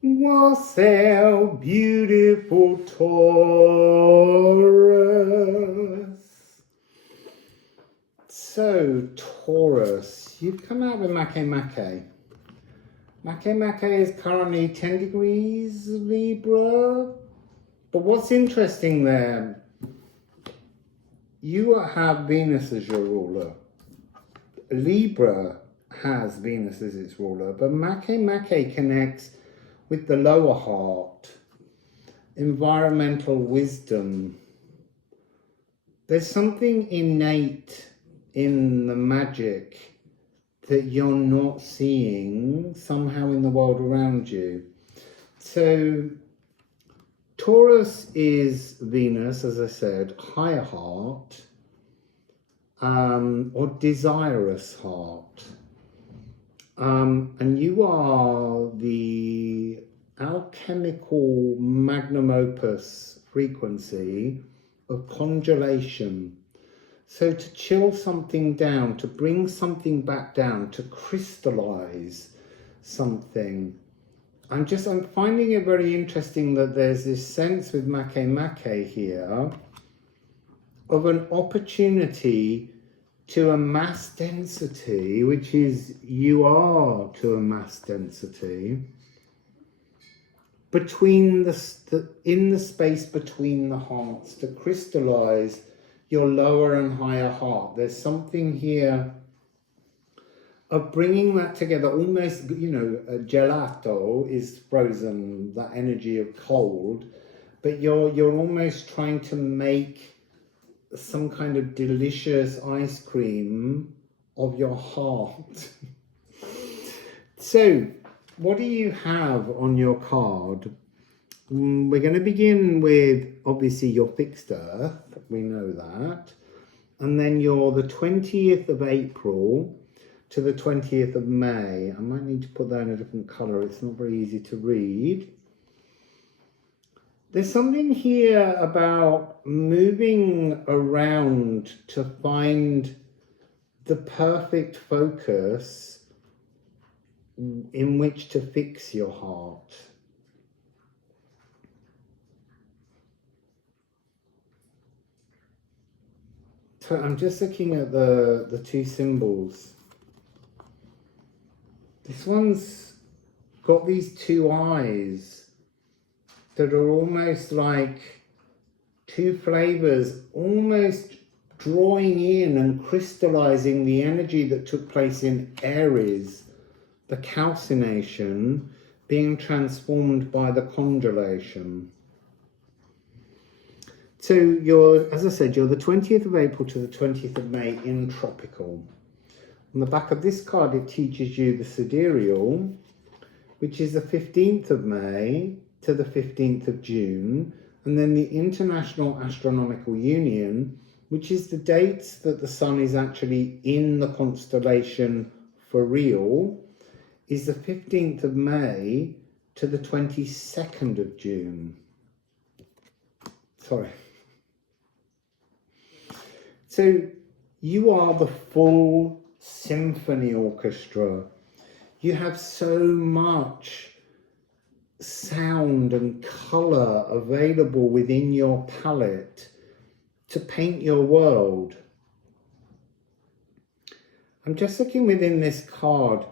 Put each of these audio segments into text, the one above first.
Wassail, beautiful Taurus. So, Taurus, you've come out with Make Make. Make Make is currently 10 degrees Libra. But what's interesting there, you have Venus as your ruler. Libra has Venus as its ruler, but Make Make connects with the lower heart, environmental wisdom. There's something innate in the magic that you're not seeing somehow in the world around you. So Taurus is Venus, as I said, higher heart, or desirous heart. And you are the alchemical magnum opus frequency of congelation. So to chill something down, to bring something back down, to crystallize something. I'm finding it very interesting that there's this sense with Make Make here of an opportunity to amass density, which is you are to amass density between in the space between the hearts, to crystallize your lower and higher heart. There's something here of bringing that together, almost, you know, gelato is frozen, that energy of cold, but you're almost trying to make some kind of delicious ice cream of your heart. So, what do you have on your card? We're going to begin with, obviously, your fixed earth. We know that. And then you're the 20th of April to the 20th of May. I might need to put that in a different colour. It's not very easy to read. There's something here about moving around to find the perfect focus in which to fix your heart. So I'm just looking at the two symbols. This one's got these two eyes that are almost like two flavors, almost drawing in and crystallizing the energy that took place in Aries, the calcination being transformed by the congelation. So you're, as I said, you're the 20th of April to the 20th of May in tropical. On the back of this card, it teaches you the sidereal, which is the 15th of May to the 15th of June, and then the International Astronomical Union, which is the dates that the sun is actually in the constellation for real, is the 15th of May to the 22nd of June. Sorry. So you are the full symphony orchestra. You have so much sound and colour available within your palette to paint your world. I'm just looking within this card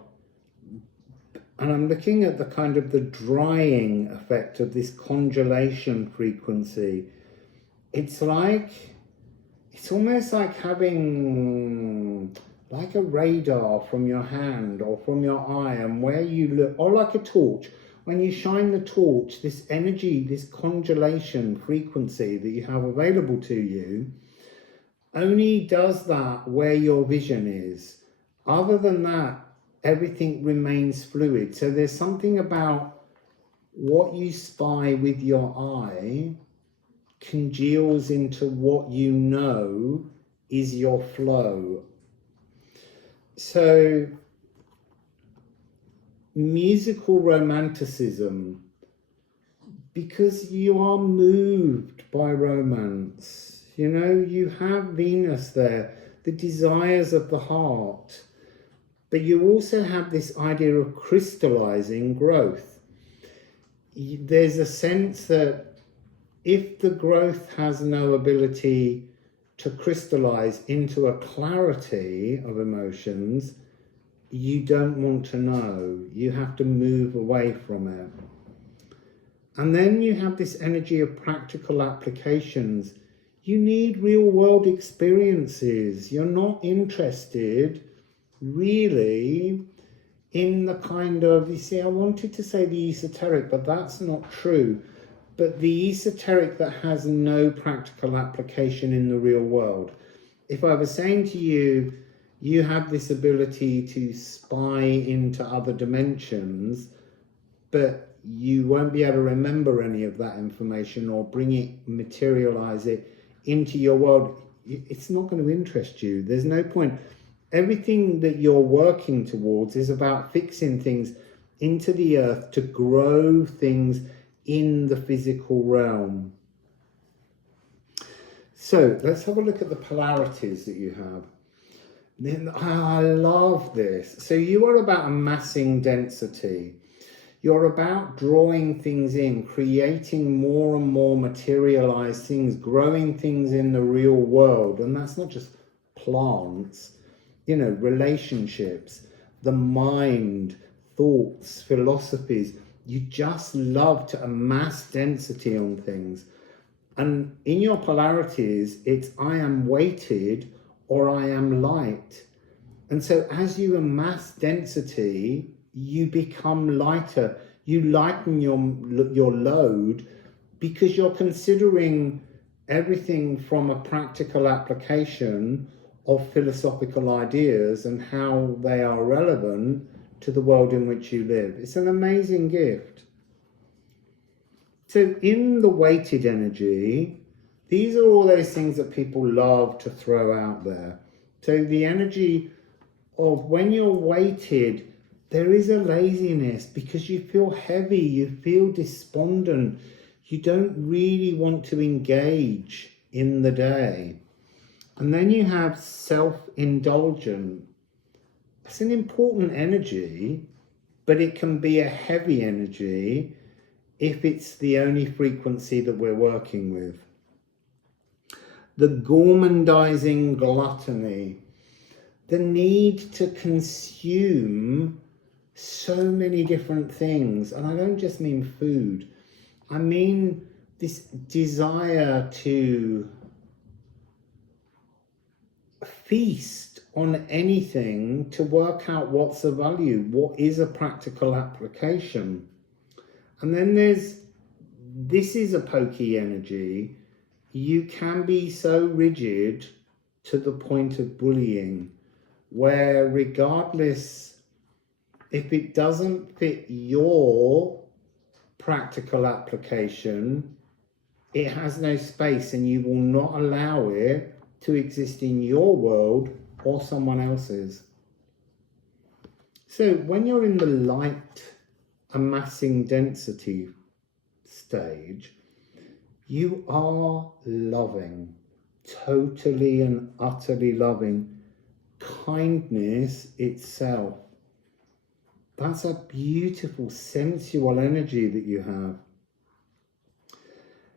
and I'm looking at the kind of the drying effect of this congelation frequency. It's almost like having like a radar from your hand or from your eye, and where you look, or like a torch. When you shine the torch, this energy, this congelation frequency that you have available to you, only does that where your vision is. Other than that, everything remains fluid. So there's something about what you spy with your eye congeals into what you know is your flow. So musical romanticism, because you are moved by romance. You know, you have Venus there, the desires of the heart, but you also have this idea of crystallizing growth. there's a sense that if the growth has no ability to crystallize into a clarity of emotions, you don't want to know. You have to move away from it. And then you have this energy of practical applications. You need real world experiences. You're not interested really in the kind of, you see, I wanted to say the esoteric, but that's not true. But the esoteric that has no practical application in the real world. If I was saying to you, you have this ability to spy into other dimensions, but you won't be able to remember any of that information or bring it, materialize it into your world, it's not going to interest you. There's no point. Everything that you're working towards is about fixing things into the earth to grow things in the physical realm. So let's have a look at the polarities that you have. Then I love this. So you are about amassing density. You're about drawing things in, creating more and more materialized things, growing things in the real world. And that's not just plants, you know, relationships, the mind, thoughts, philosophies. You just love to amass density on things. And in your polarities, it's I am weighted or I am light. And so as you amass density, you become lighter. You lighten your load because you're considering everything from a practical application of philosophical ideas and how they are relevant to the world in which you live. It's an amazing gift. So in the weighted energy, these are all those things that people love to throw out there. So the energy of when you're weighted, there is a laziness because you feel heavy, you feel despondent, you don't really want to engage in the day. And then you have self-indulgent. It's an important energy, but it can be a heavy energy if it's the only frequency that we're working with. The gormandizing gluttony, the need to consume so many different things. And I don't just mean food. I mean this desire to feast on anything to work out what's of value, what is a practical application. And then this is a pokey energy. You can be so rigid to the point of bullying, where regardless if it doesn't fit your practical application, it has no space and you will not allow it to exist in your world or someone else's. So when you're in the light amassing density stage, you are loving, totally and utterly loving, kindness itself. That's a beautiful sensual energy that you have.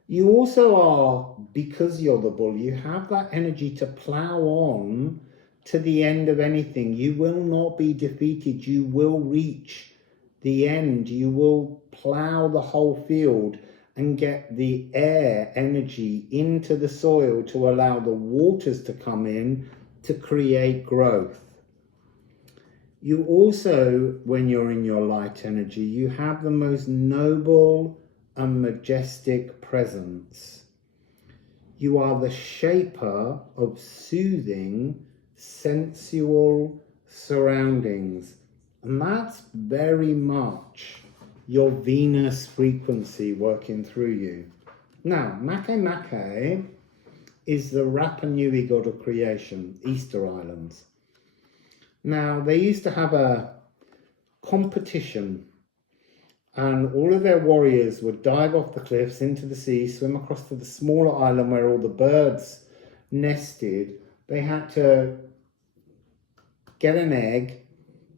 You also are, because you're the bull, you have that energy to plow on to the end of anything. You will not be defeated. You will reach the end. You will plow the whole field and get the air energy into the soil to allow the waters to come in to create growth. You also, when you're in your light energy, you have the most noble and majestic presence. You are the shaper of soothing, sensual surroundings. And that's very much your Venus frequency working through you. Now, Makemake is the Rapa Nui god of creation, Easter Islands. Now, they used to have a competition, and all of their warriors would dive off the cliffs into the sea, swim across to the smaller island where all the birds nested. They had to get an egg,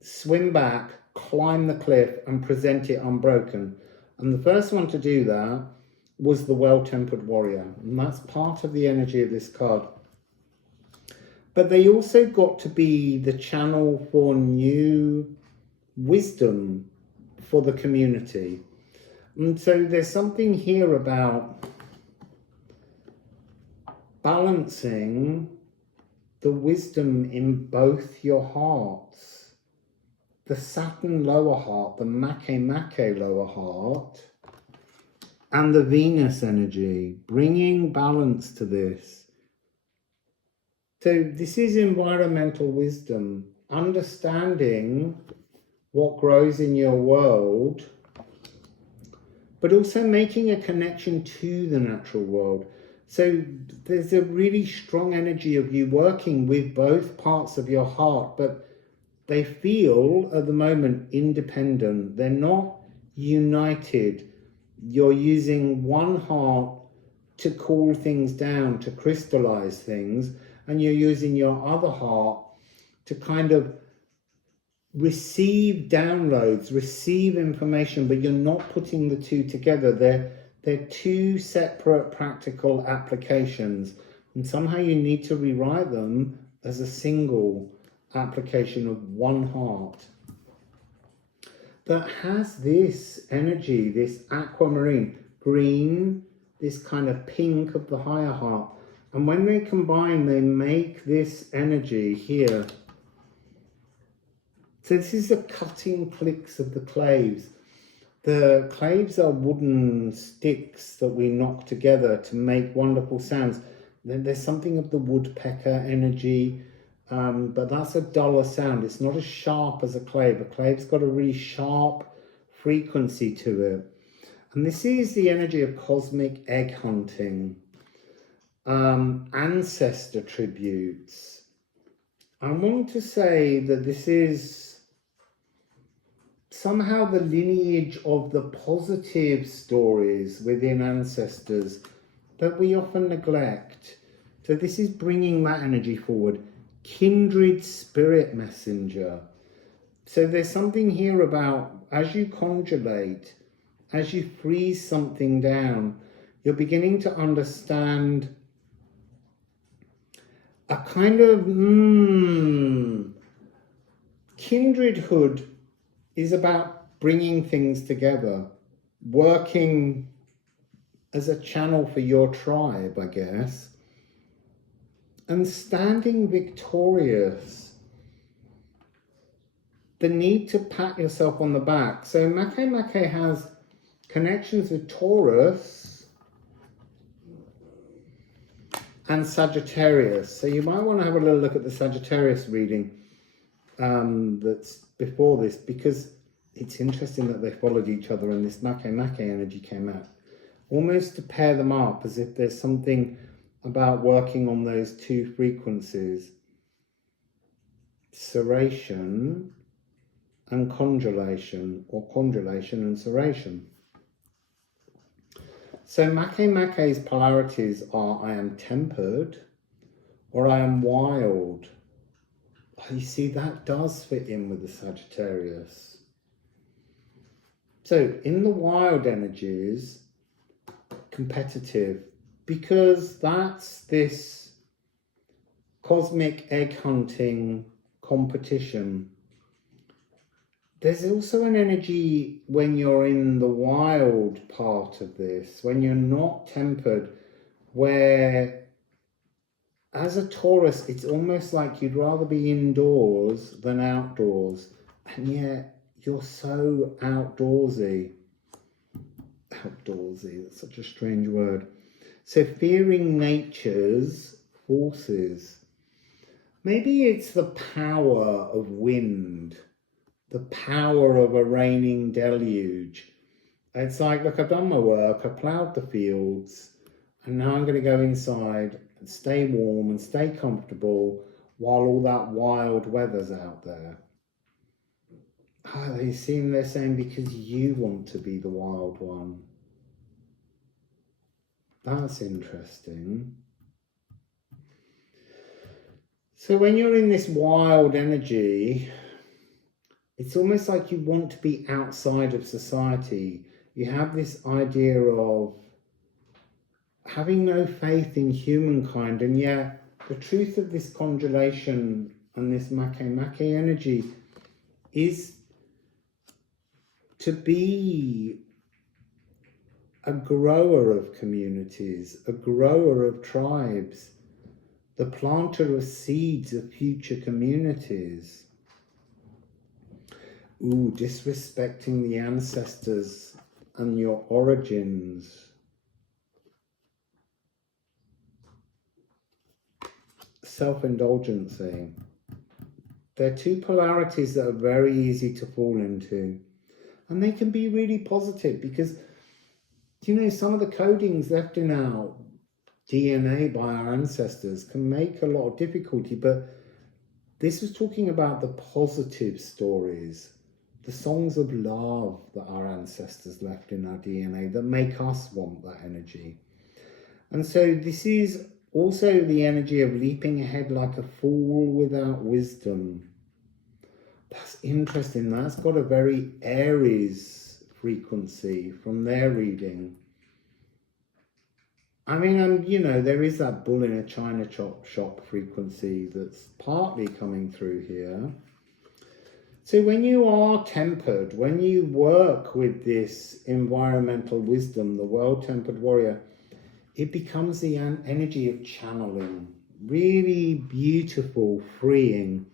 swim back, climb the cliff and present it unbroken. And the first one to do that was the Well-Tempered Warrior. And that's part of the energy of this card. But they also got to be the channel for new wisdom for the community. And so there's something here about balancing the wisdom in both your hearts. The Saturn lower heart, the Make lower heart, and the Venus energy, bringing balance to this. So this is environmental wisdom, understanding what grows in your world, but also making a connection to the natural world. So there's a really strong energy of you working with both parts of your heart, but they feel at the moment independent. They're not united. You're using one heart to cool things down, to crystallize things, and you're using your other heart to kind of receive downloads, receive information, but you're not putting the two together. They're two separate practical applications, and somehow you need to rewrite them as a single application of one heart that has this energy, this aquamarine, green, this kind of pink of the higher heart. And when they combine, they make this energy here. So this is the cutting clicks of the claves. The claves are wooden sticks that we knock together to make wonderful sounds. There's something of the woodpecker energy, but that's a duller sound. It's not as sharp as a clave. A clave's got a really sharp frequency to it. And this is the energy of cosmic egg hunting, ancestor tributes. I want to say that this is somehow the lineage of the positive stories within ancestors that we often neglect. So this is bringing that energy forward. Kindred spirit messenger. So there's something here about, as you congelate, as you freeze something down, you're beginning to understand a kind of kindredhood is about bringing things together, working as a channel for your tribe, I guess, and standing victorious. The need to pat yourself on the back. So Make has connections with Taurus and Sagittarius. So you might want to have a little look at the Sagittarius reading that's before this, because it's interesting that they followed each other and this Make energy came out. Almost to pair them up, as if there's something about working on those two frequencies. Serration and congelation, or congelation and serration. So Make's polarities are I am tempered or I am wild. You see, that does fit in with the Sagittarius. So in the wild energies, competitive, because that's this cosmic egg hunting competition. There's also an energy when you're in the wild part of this, when you're not tempered, where as a Taurus, it's almost like you'd rather be indoors than outdoors. And yet you're so outdoorsy. Outdoorsy, that's such a strange word. So fearing nature's forces. Maybe it's the power of wind, the power of a raining deluge. It's like, look, I've done my work, I've ploughed the fields, and now I'm going to go inside and stay warm and stay comfortable while all that wild weather's out there. They seem they're saying because you want to be the wild one. That's interesting. So when you're in this wild energy, it's almost like you want to be outside of society. you have this idea of having no faith in humankind, and yet the truth of this congelation and this make energy is to be a grower of communities, a grower of tribes, the planter of seeds of future communities. Ooh, disrespecting the ancestors and your origins. Self-indulgency. They're two polarities that are very easy to fall into. And they can be really positive because, you know, some of the codings left in our DNA by our ancestors can make a lot of difficulty. But this was talking about the positive stories, the songs of love that our ancestors left in our DNA that make us want that energy. And so this is also the energy of leaping ahead like a fool without wisdom. That's interesting. That's got a very Aries frequency from their reading. I mean, you know, there is that bull in a china shop frequency that's partly coming through here. So when you are tempered, when you work with this environmental wisdom, the well-tempered warrior, it becomes the energy of channeling, really beautiful, freeing,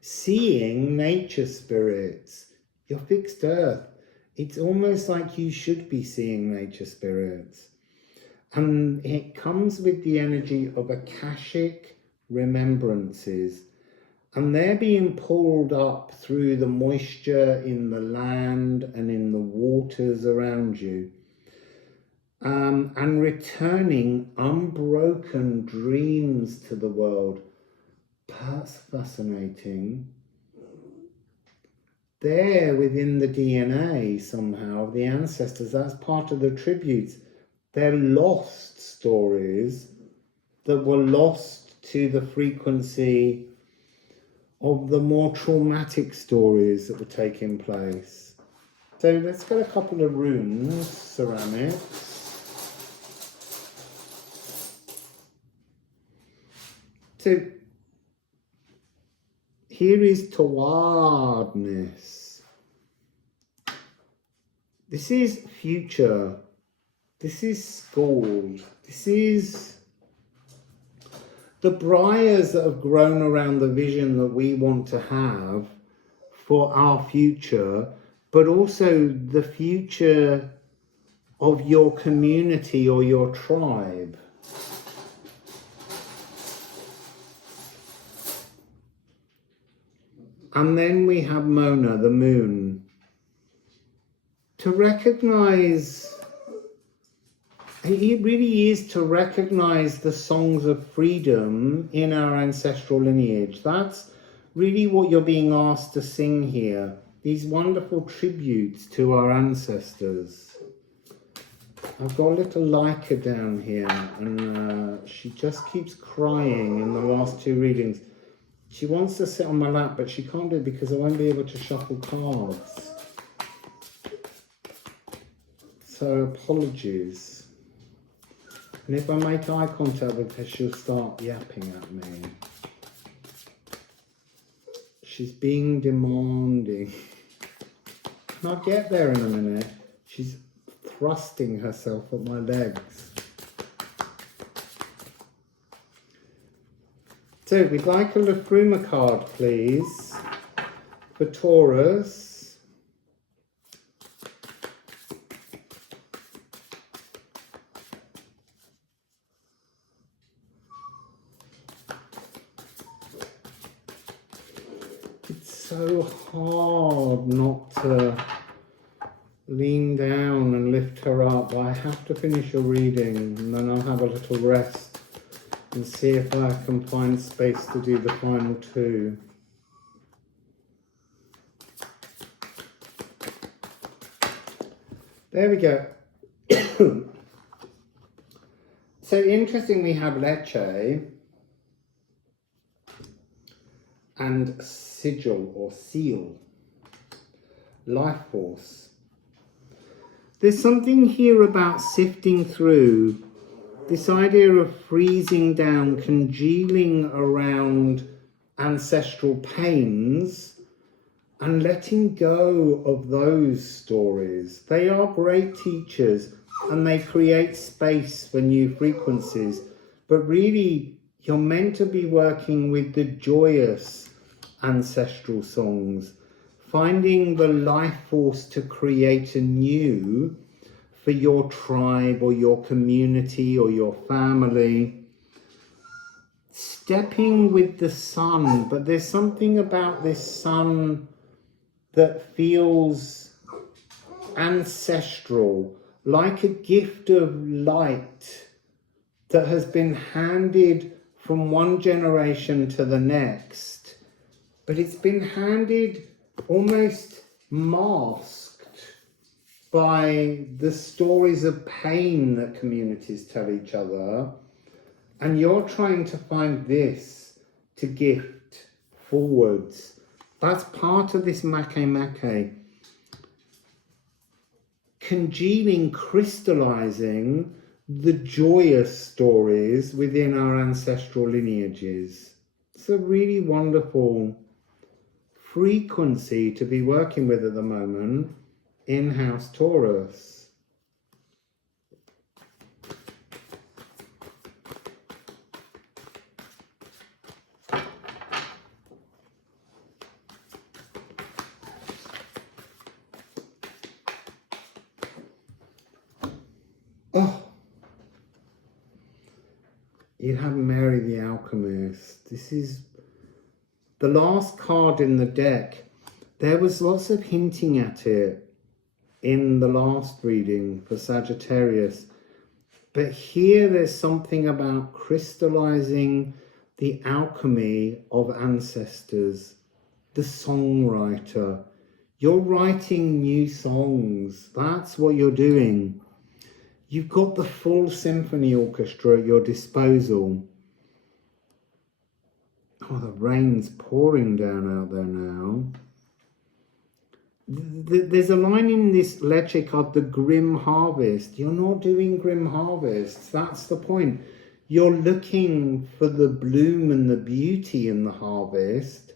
seeing nature spirits, your fixed earth. It's almost like you should be seeing nature spirits. And it comes with the energy of Akashic remembrances. And they're being pulled up through the moisture in the land and in the waters around you. And returning unbroken dreams to the world. That's fascinating. There within the DNA somehow, the ancestors, that's part of the tributes. They're lost stories that were lost to the frequency of the more traumatic stories that were taking place. So let's get a couple of runes, ceramic. So here is towardness. This is future. This is scald. This is the briars that have grown around the vision that we want to have for our future, but also the future of your community or your tribe. And then we have Mona, the moon, to recognize. It really is to recognize the songs of freedom in our ancestral lineage. That's really what you're being asked to sing here. These wonderful tributes to our ancestors. I've got a little Leica down here, and she just keeps crying in the last two readings. She wants to sit on my lap, but she can't do it because I won't be able to shuffle cards. So apologies. And if I make eye contact with her, she'll start yapping at me. She's being demanding. I'll get there in a minute. She's thrusting herself at my legs. So we'd like a Liffruma card, please, for Taurus. So hard not to lean down and lift her up. I have to finish a reading and then I'll have a little rest and see if I can find space to do the final two. There we go. So interesting, we have Leche and sigil or seal, life force. There's something here about sifting through this idea of freezing down, congealing around ancestral pains and letting go of those stories. They are great teachers and they create space for new frequencies, but really you're meant to be working with the joyous ancestral songs, finding the life force to create anew for your tribe or your community or your family. Stepping with the sun, but there's something about this sun that feels ancestral, like a gift of light that has been handed from one generation to the next, but it's been handed almost masked by the stories of pain that communities tell each other, and you're trying to find this to gift forwards. That's part of this make, congealing, crystallizing the joyous stories within our ancestral lineages. It's a really wonderful frequency to be working with at the moment in House Taurus. Oh, you have Mary the Alchemist. This is the last card in the deck. There was lots of hinting at it in the last reading for Sagittarius, but here there's something about crystallizing the alchemy of ancestors, the songwriter. You're writing new songs. That's what you're doing. You've got the full symphony orchestra at your disposal. Oh, the rain's pouring down out there now. There's a line in this lecture called the grim harvest. You're not doing grim harvests. That's the point. You're looking for the bloom and the beauty in the harvest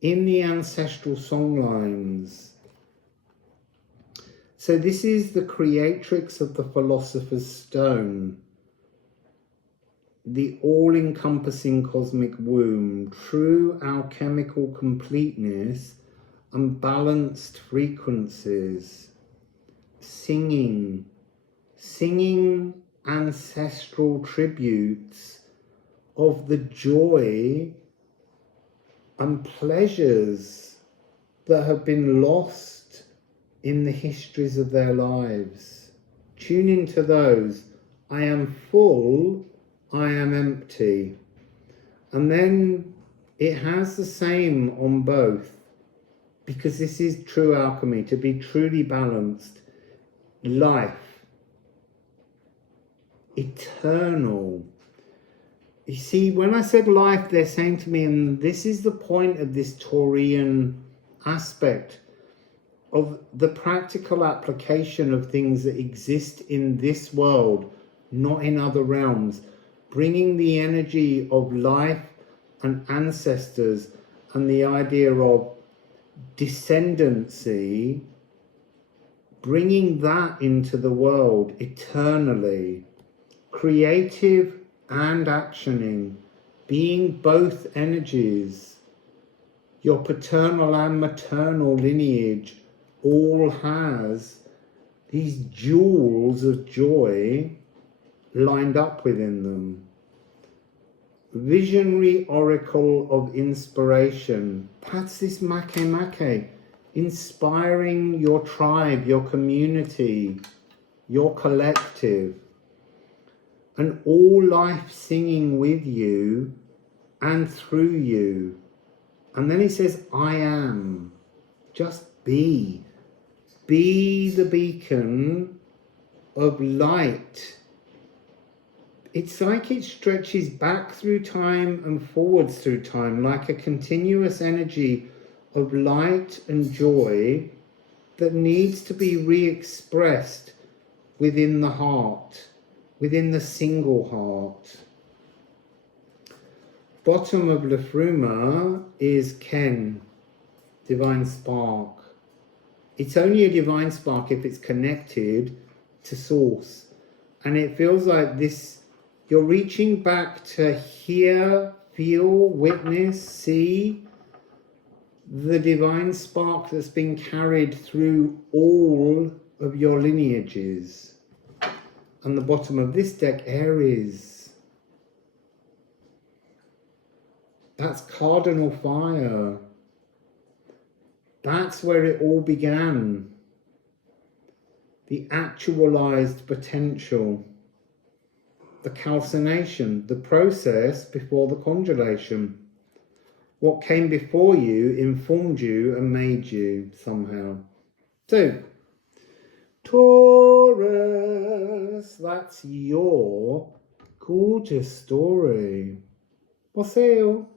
in the ancestral songlines. So this is the creatrix of the Philosopher's Stone, the all-encompassing cosmic womb, true alchemical completeness and balanced frequencies, singing ancestral tributes of the joy and pleasures that have been lost in the histories of their lives. Tune into those. I am full, I am empty. And then it has the same on both, because this is true alchemy, to be truly balanced. Life, eternal. You see, when I said life, they're saying to me, and this is the point of this Taurian aspect, of the practical application of things that exist in this world, not in other realms, bringing the energy of life and ancestors and the idea of descendancy, bringing that into the world eternally, creative and actioning, being both energies. Your paternal and maternal lineage all has these jewels of joy lined up within them. Visionary oracle of inspiration. That's this make, inspiring your tribe, your community, your collective, and all life singing with you and through you. And then he says, I am. Just be. Be the beacon of light. It's like it stretches back through time and forwards through time, like a continuous energy of light and joy that needs to be re-expressed within the heart, within the single heart. Bottom of Liffruma is Ken, divine spark. It's only a divine spark if it's connected to source. And it feels like this, you're reaching back to hear, feel, witness, see the divine spark that's been carried through all of your lineages. And the bottom of this deck, Aries. That's cardinal fire. That's where it all began. The actualized potential. The calcination, the process before the congelation. What came before you informed you and made you somehow. So, Taurus, that's your gorgeous story. Wassail.